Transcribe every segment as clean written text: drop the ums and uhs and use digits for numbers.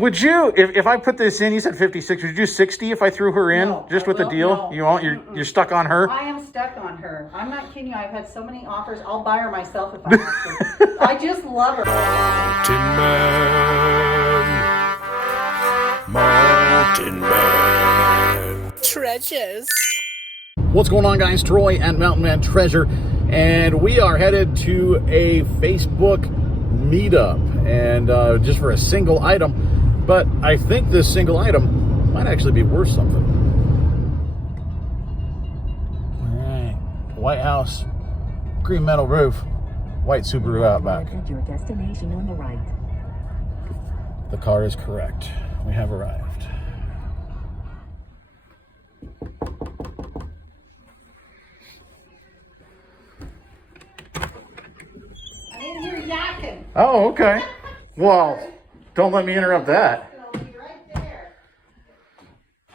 Would you, if I put this in, you said 56, would you do 60 if I threw her in? No, just with the deal? No. You won't? You're stuck on her? I am stuck on her. I'm not kidding you. I've had so many offers. I'll buy her myself if I have to. I just love her. Mountain Man. Treasures. What's going on, guys? Troy and Mountain Man Treasure, and we are headed to a Facebook meetup, and just for a single item, but I think this single item might actually be worth something. All right, White House, cream metal roof, white Subaru Outback. At your destination on the right. The car is correct. We have arrived. Yakking. Oh, okay. Well, don't let me interrupt that. It'll be right there.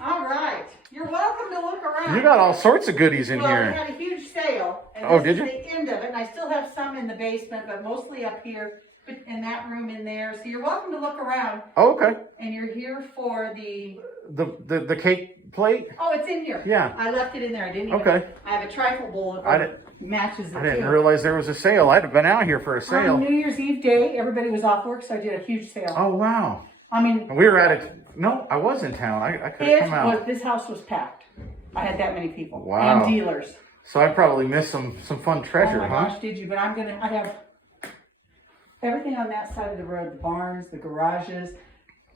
All right. You're welcome to look around. You got all sorts of goodies in Well, here. we had a huge sale. And Oh, this did is you? the end of it. And I still have some in the basement, but mostly up here in that room in there. So you're welcome to look around. Oh, okay. And you're here for the... The cake plate? Oh, it's in here. Yeah. I left it in there. I didn't even... Okay. I have a trifle bowl that matches it I didn't too. realize there was a sale. I'd have been out here for a sale. On New Year's Eve day, everybody was off work, so I did a huge sale. Oh, wow. I mean... We were at it. No, I was in town. I could have come out. This house was packed. I had that many people. Wow. And dealers. So I probably missed some fun treasure, Oh my huh? gosh, did you? But I have everything on that side of the road, the barns, the garages,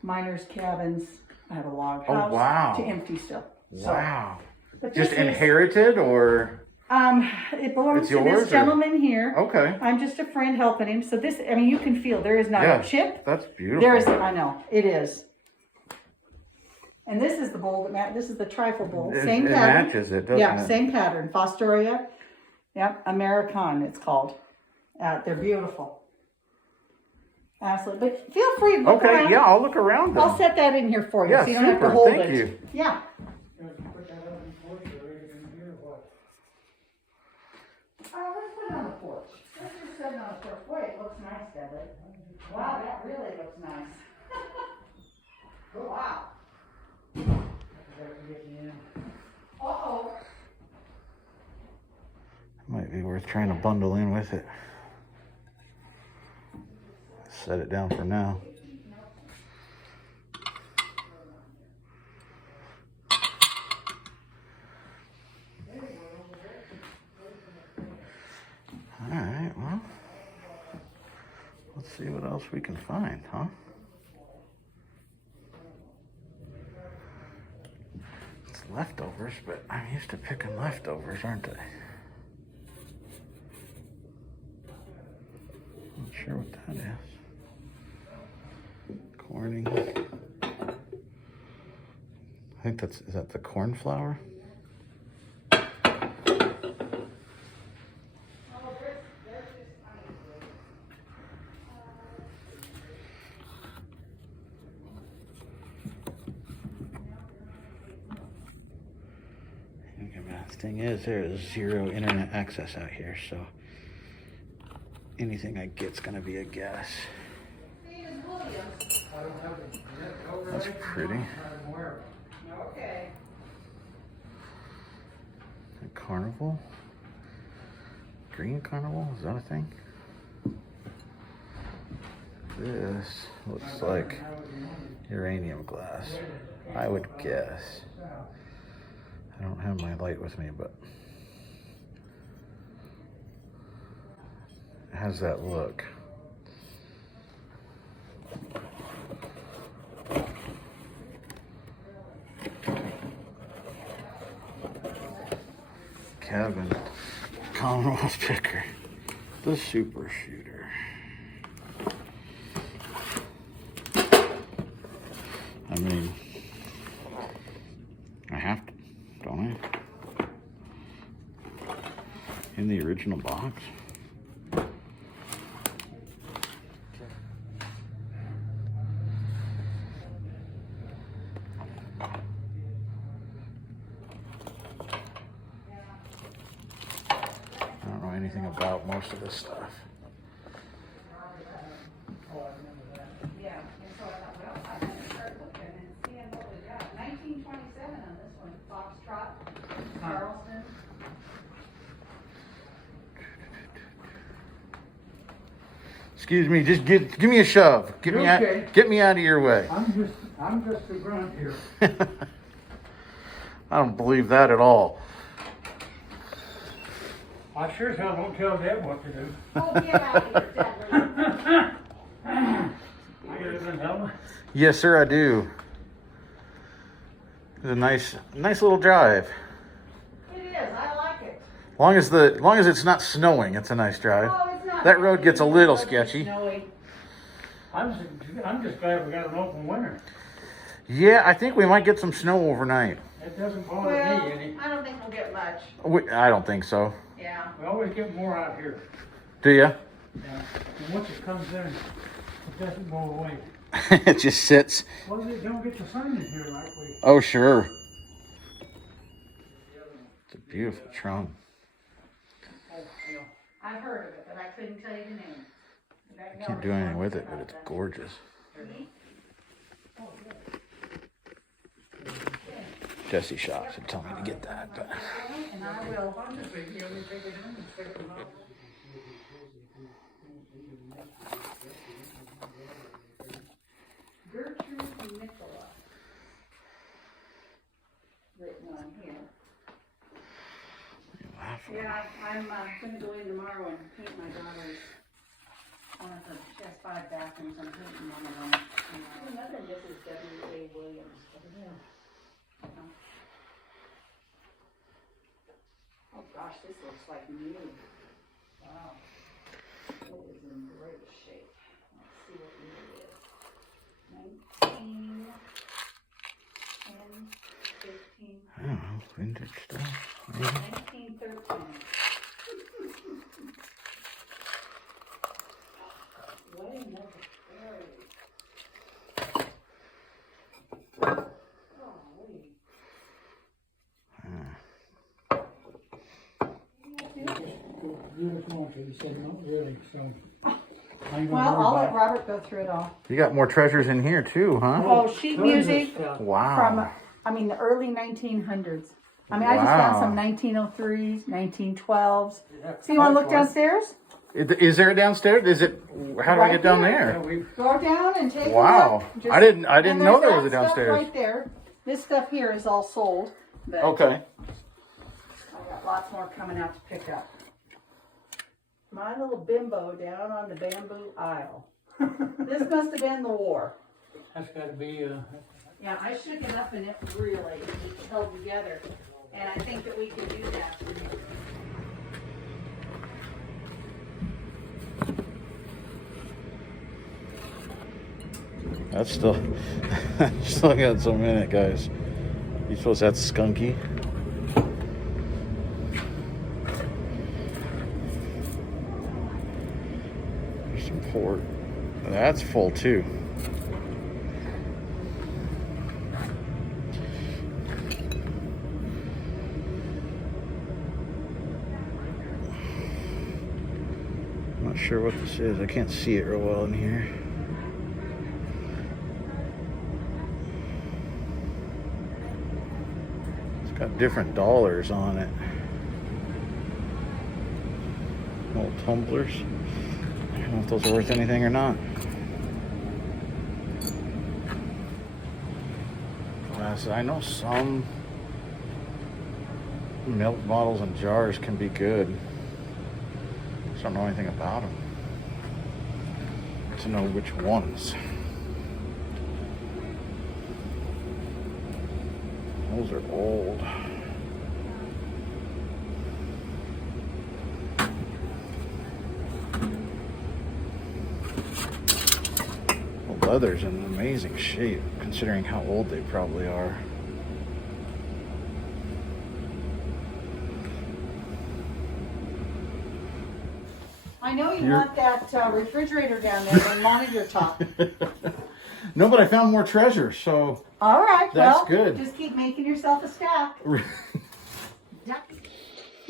miners' cabins. I have a log house. Oh, wow. To empty still. Wow. But Just this is, inherited, or? it belongs It's to yours, this gentleman here. Okay. I'm just a friend helping him. So this, I mean, you can feel there is not a chip. That's beautiful. There is, I know, it is. And this is the bowl that this is the trifle bowl. Same it pattern. matches it, doesn't Yeah, it? same pattern. Fostoria. Yep, American it's called. They're beautiful. Absolutely. But feel free to look around. Okay, yeah, I'll look around then. I'll set that in here for you Yeah, so you don't have to super. hold Thank it. you. Yeah. Let's put it on the porch. Let's just set it on the porch. Boy, it looks nice, doesn't it? Wow, that really looks nice. Wow. Uh-oh. Might be worth trying to bundle in with it. Set it down for now. All right, well, let's see what else we can find, huh? It's leftovers, but I'm used to picking leftovers, aren't I? Not sure what that is. Corning. I think is that the corn flour? The thing is, there is zero internet access out here, so anything I get's gonna be a guess. That's pretty. Okay. A carnival? Green carnival? Is that a thing? This looks like uranium glass. I would guess. I don't have my light with me, but it has that look. Cabin, Commonwealth picker, the super shooter. I mean, I have to, don't I? In the original box. I don't know anything about most of this stuff. Foxtrot, Charleston. Excuse me, just give me a shove. Get me out. Okay. Get me out of your way. I'm just the grunt here. I don't believe that at all. I sure as hell don't tell Deb what to do. Oh, get out of here, Dudley. I live in Helena. Yes, sir, I do. It's a nice little drive. It is, I like it. Long as it's not snowing, it's a nice drive. Oh, it's not. That road gets a little It's sketchy. snowy. I'm just glad we got an open winter. Yeah, I think we might get some snow overnight. It doesn't bother Well, me any. I don't think we'll get much. I don't think so. Yeah. We always get more out here. Do you? Yeah. And once it comes in, it doesn't go away. It just sits. Well, they don't get the sun in here like we. Oh, sure. It's a beautiful trunk. Oh, yeah. I've heard of it, but I couldn't tell you the name. I can't do anything with it, but it's gorgeous. Jesse Shop should tell me to get that, but And I will. Gertrude Nicola. Written on here. Yeah, I'm gonna go in tomorrow and paint my daughter's. One of them, she has 5 bathrooms, I'm painting one of them. Another, this is W.A. Williams. Oh gosh, this looks like new. Wow. It is in great shape. Let's see what year it is. 19, 10, 15. I don't know, vintage stuff. Maybe. 1913. Wedding of the Fairies. Golly. You just want to, he said, not really, so. Well, I'll let Robert go through it all. You got more treasures in here too, huh? Oh, sheet music Wow. from, the early 1900s. I just found some 1903s, 1912s. So you want to look downstairs? Is there a downstairs? Is it? How do I get down there? Go down and take Wow. a look. I didn't and know there there's was a that stuff downstairs. Right there. This stuff here is all sold. But Okay. I got lots more coming out to pick up. My little bimbo down on the bamboo aisle. This must have been the war. That's gotta be, Yeah, I shook it up and it really held together. And I think that we can do that. That's still got some in it, guys. You suppose that's skunky? There's some port. That's full too. I'm not sure what this is. I can't see it real well in here. Got different dollars on it. Little tumblers. I don't know if those are worth anything or not. I know some milk bottles and jars can be good. Just don't know anything about them. To know which ones. Those are old. The leather's in amazing shape, considering how old they probably are. I know you want that refrigerator down there and monitor top. No, but I found more treasure, so All right, that's good. Just keep making yourself a stack.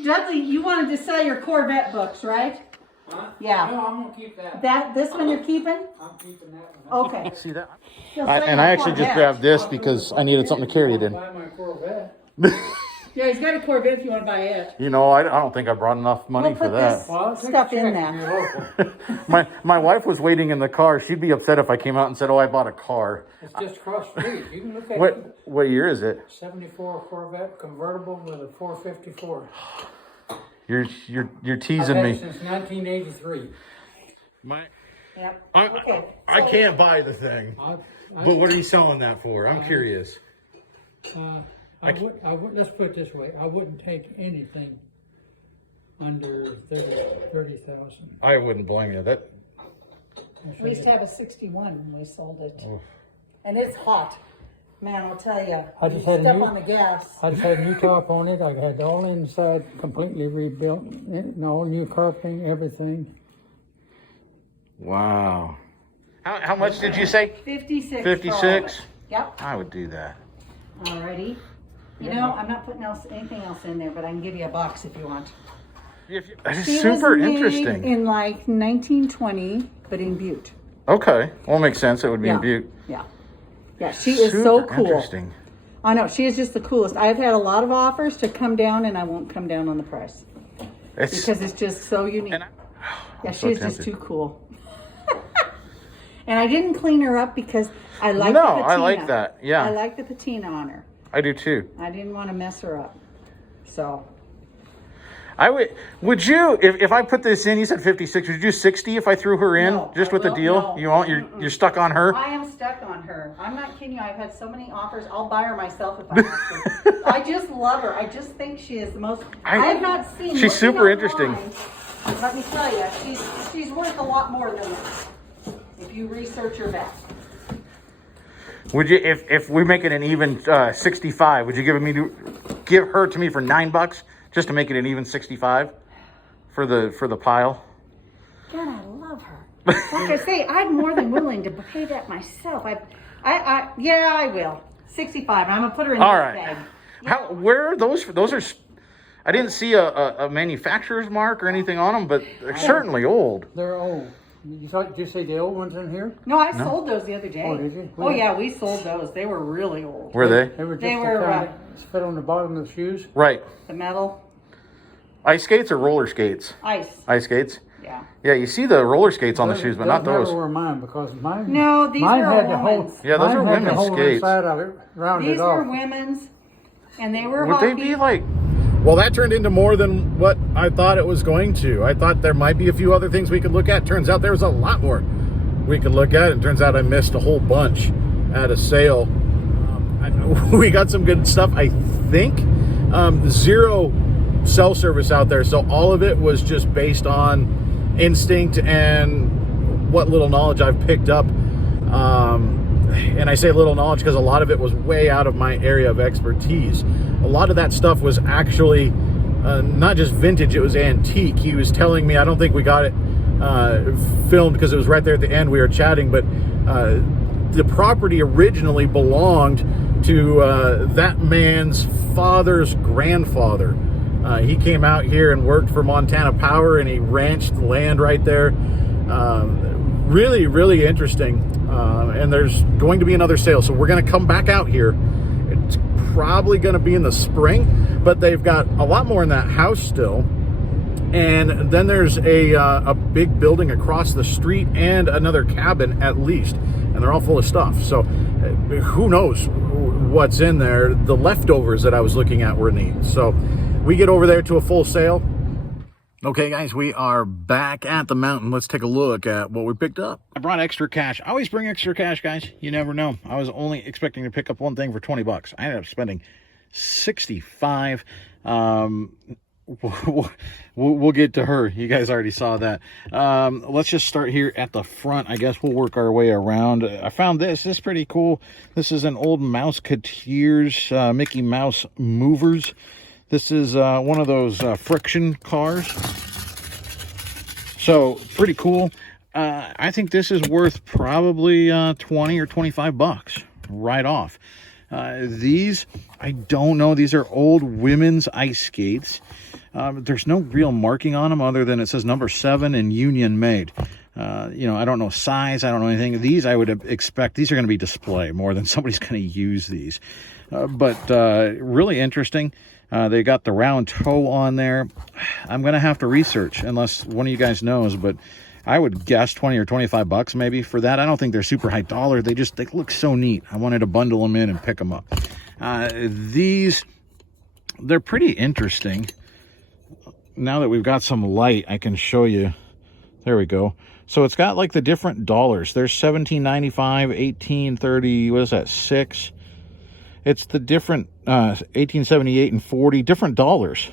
Dudley, you wanted to sell your Corvette books, right? huh? Yeah. No, I'm gonna keep that. This one you're keeping? I'm keeping that one. Okay. See that? He'll sell And your I actually just Corvette. grabbed this because I needed something to carry it in. Buy my Corvette. Yeah, he's got a Corvette if you want to buy it. You know, I don't think I brought enough money We'll for put that. this Well, I'll take stuff a check in from there. your local. My wife was waiting in the car. She'd be upset if I came out and said, "Oh, I bought a car." It's just across the street. You can look at it. What year is it? 74 Corvette convertible with a 454. You're I've teasing had me. it since 1983. Yep. I Okay. can't buy the thing. But what are you selling that for? I'm curious. I would, let's put it this way. I wouldn't take anything under 30,000. I wouldn't blame you. That We used to have a 61 when we sold it. And it's hot. Man, I'll tell you. I just had a Step new- on the gas. I just had a new top on it. I had all inside completely rebuilt, and all new carpeting, everything. wow. How much did you say? 56. 56? Yep. I would do that. Alrighty. You know, I'm not putting anything else in there, but I can give you a box if you want. That is She was super made interesting. in like 1920, but in Butte. Okay. Well, it makes sense. It would be Yeah. in Butte. Yeah. Yeah, she is Super so cool. interesting. I know, she is just the coolest. I've had a lot of offers to come down and I won't come down on the price It's, because it's just so unique. and Yeah, so she is just tempted. too cool. And I didn't clean her up because I like No, the patina. I like that. Yeah. I like the patina on her. I do too. I didn't want to mess her up. So, I would you if I put this in, you said 56, would you do 60 if I threw her in No, just I with the will- deal? no. You won't you're stuck on her? I am stuck on her. I'm not kidding you. I've had so many offers. I'll buy her myself if I have to. I just love her. I just think she is the most. I have not seen. She's looking super online, interesting. Let me tell you, she's worth a lot more than that. If you research her back. Would you if we make it an even 65, would you give her to me for $9 just to make it an even 65 for the pile? God, I love her. Like I say, I'm more than willing to pay that myself. Yeah, I will. 65. I'm gonna put her in All this right. bag. Where are those? Those are. I didn't see a manufacturer's mark or anything on them, but they're certainly old. They're old. Did you say the old ones in here? No, I sold those the other day. Oh, did you? Oh yeah, we sold those. They were really old. Were they? They were just They the were, kind that fit on the bottom of the shoes. Right. The metal Ice skates or roller skates? ice. Ice skates. Yeah. Yeah, you see the roller skates on the shoes, but not those. never were mine because mine. No, these mine were had the whole. women's. Yeah, those mine are had the women's whole skates. inside of it rounded These off. were women's, and they were Would they hockey. be like? Well, that turned into more than what I thought it was going to. I thought there might be a few other things we could look at. Turns out there was a lot more we could look at. And turns out I missed a whole bunch at a sale. We got some good stuff, I think. Zero cell service out there, so all of it was just based on instinct and what little knowledge I've picked up. And I say little knowledge because a lot of it was way out of my area of expertise. A lot of that stuff was actually not just vintage, it was antique. He was telling me, I don't think we got it filmed because it was right there at the end we were chatting, but the property originally belonged to that man's father's grandfather. He came out here and worked for Montana Power, and he ranched land right there. Really, really interesting. And there's going to be another sale, so we're going to come back out here. It's probably going to be in the spring, but they've got a lot more in that house still. And then there's a big building across the street and another cabin at least, and they're all full of stuff. So who knows what's in there. The leftovers that I was looking at were neat. So we get over there to a full sale. Okay, guys, we are back at the mountain. Let's take a look at what we picked up. I brought extra cash. I always bring extra cash, guys. You never know. I was only expecting to pick up one thing for 20 bucks. I ended up spending 65. We'll get to her. You guys already saw that. Let's just start here at the front. I guess we'll work our way around. I found this. This is pretty cool. This is an old Mouseketeers Mickey Mouse movers. This is one of those friction cars. So pretty cool. I think this is worth probably 20 or 25 bucks right off. These, I don't know. These are old women's ice skates. There's no real marking on them other than it says number 7 and Union made. You know, I don't know size. I don't know anything. These I would expect, these are going to be display more than somebody's going to use these. But really interesting. They got the round toe on there. I'm going to have to research unless one of you guys knows, but I would guess 20 or 25 bucks maybe for that. I don't think they're super high dollar. They look so neat. I wanted to bundle them in and pick them up. These, they're pretty interesting. Now that we've got some light, I can show you. There we go. So it's got like the different dollars. There's $17.95, $18.30, what is that, 6? It's the different $18.78 and 40 different dollars.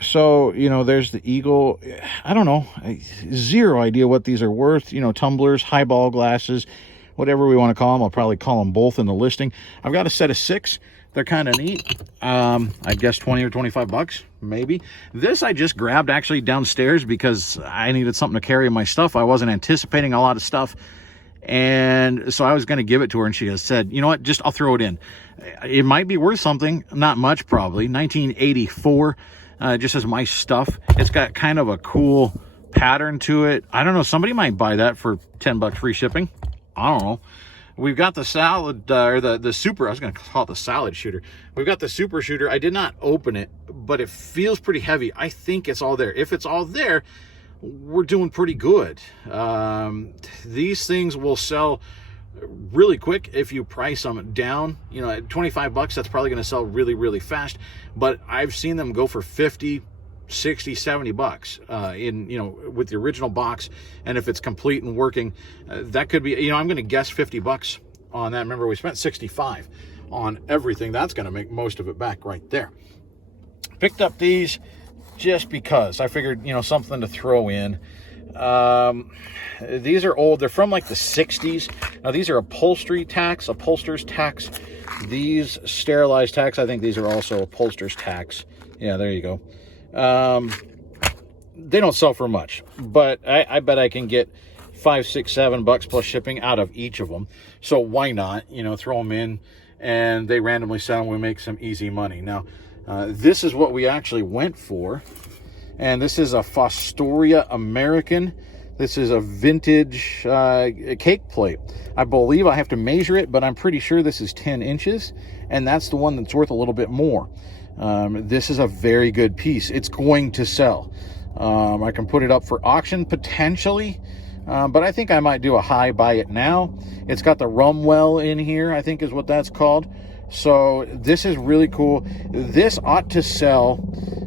So, you know, there's the Eagle. I don't know. Zero idea what these are worth. You know, tumblers, highball glasses, whatever we want to call them. I'll probably call them both in the listing. I've got a set of 6. They're kind of neat. I guess 20 or 25 bucks, maybe. This I just grabbed actually downstairs because I needed something to carry my stuff. I wasn't anticipating a lot of stuff. And so I was going to give it to her, and she has said, you know what, just I'll throw it in. It might be worth something. Not much, probably. 1984, just as my stuff. It's got kind of a cool pattern to it. I don't know. Somebody might buy that for 10 bucks free shipping. I don't know. We've got the salad, or the super, I was going to call it the salad shooter. We've got the super shooter. I did not open it, but it feels pretty heavy. I think it's all there. If it's all there, we're doing pretty good. These things will sell really quick if you price them down. You know, at 25 bucks, that's probably going to sell really, really fast. But I've seen them go for 50, 60, 70 bucks in, you know, with the original box. And if it's complete and working, that could be, you know, I'm going to guess 50 bucks on that. Remember, we spent 65 on everything. That's going to make most of it back right there. Picked up these just because I figured, you know, something to throw in. These are old. They're from like the 60s. Now, these are upholster's tacks. These sterilized tacks, I think these are also upholster's tacks. Yeah, there you go. They don't sell for much, but I bet I can get 5, 6, 7 bucks plus shipping out of each of them. So why not, you know, throw them in and they randomly sell and we make some easy money. Now, this is what we actually went for. And this is a Fostoria American. This is a vintage cake plate. I believe I have to measure it, but I'm pretty sure this is 10 inches. And that's the one that's worth a little bit more. This is a very good piece. It's going to sell. I can put it up for auction potentially, but I think I might do a high buy it now. It's got the rum well in here, I think is what that's called. So this is really cool. This ought to sell.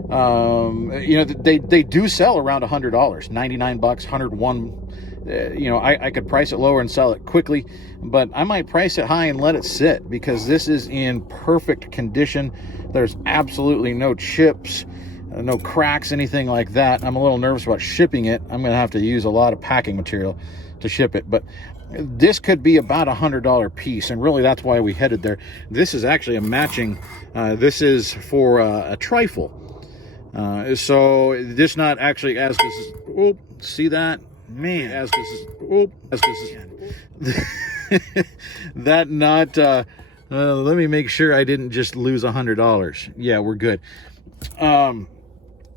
You know, they do sell around $100, 99 bucks, 101. You know, I could price it lower and sell it quickly, but I might price it high and let it sit because this is in perfect condition. There's absolutely no chips, no cracks, anything like that. I'm a little nervous about shipping it. I'm going to have to use a lot of packing material to ship it, but this could be about $100 piece, and really that's why we headed there. This is actually a matching, this is for a trifle. So this not actually as this is, oh, see that? Man, as this is, oh, as this is, that not, let me make sure I didn't just lose $100. Yeah, we're good.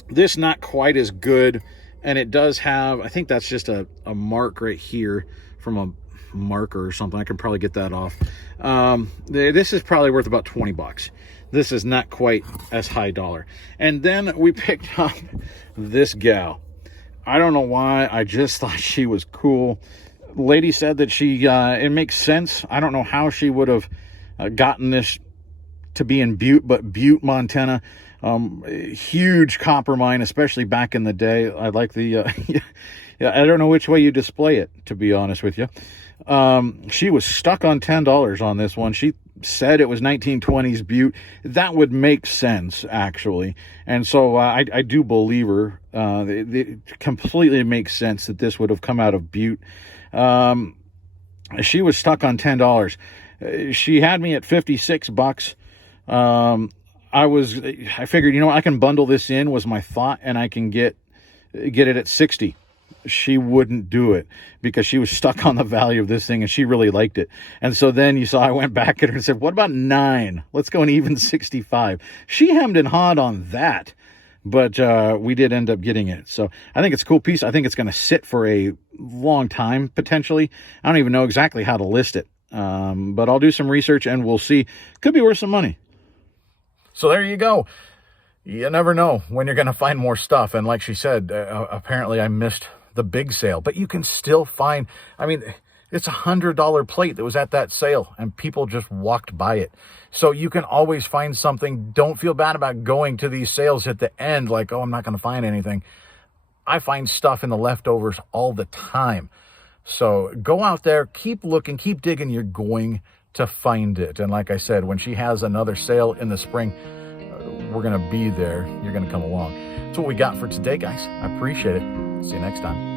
This not quite as good, and it does have, I think that's just a mark right here from a marker or something. I can probably get that off. This is probably worth about 20 bucks. This is not quite as high dollar. And then we picked up this gal. I don't know why. I just thought she was cool. Lady said that she, it makes sense. I don't know how she would have gotten this to be in Butte, but Butte, Montana, huge copper mine, especially back in the day. I like the, yeah, I don't know which way you display it, to be honest with you. She was stuck on $10 on this one. She said it was 1920s Butte. That would make sense, actually. And so I do believe her. It completely makes sense that this would have come out of Butte. She was stuck on $10. She had me at 56 bucks. I figured, you know what, I can bundle this in, was my thought, and I can get it at 60. She wouldn't do it because she was stuck on the value of this thing and she really liked it. And so then you saw I went back at her and said, what about 9? Let's go an even 65. She hemmed and hawed on that, but we did end up getting it. So I think it's a cool piece. I think it's going to sit for a long time, potentially. I don't even know exactly how to list it, but I'll do some research and we'll see. Could be worth some money. So there you go. You never know when you're going to find more stuff. And like she said, apparently I missed the big sale, but you can still find, I mean, it's $100 plate that was at that sale and people just walked by it. So you can always find something. Don't feel bad about going to these sales at the end like, oh, I'm not going to find anything. I find stuff in the leftovers all the time. So go out there, keep looking, keep digging. You're going to find it. And like I said, when she has another sale in the spring, we're going to be there. You're going to come along. That's what we got for today, guys. I appreciate it. See you next time.